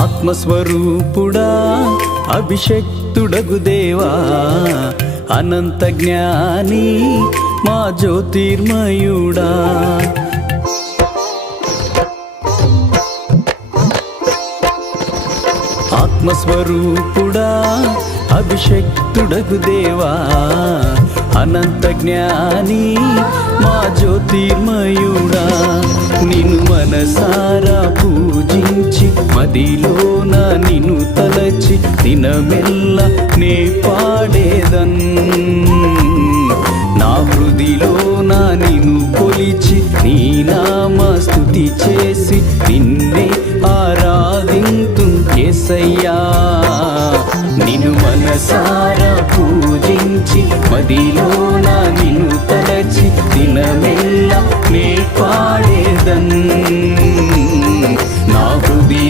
ఆత్మస్వరూపుడా అభిషక్తుడగు దేవా, అనంత జ్ఞాని మా జ్యోతిర్మయుడా. ఆత్మస్వరూపుడా అభిషక్తుడగు దేవా, అనంత జ్ఞాని మా జ్యోతిర్మయుడా. నిన్ను మనసారా పూజించి మదిలోన నిన్ను తలచి దినమెల్ల నే పాడేదన్. నా హృదిలోన నిన్ను కొలిచి నీ నామ స్తుతి చేసి నిన్నే ఆరాధింతు యేసయ్యా. నిన్ను మనసారా పూజించి మదిలోన నిన్ను తలచి దినమెల్ల నే పాడేదన్. నా హృదయ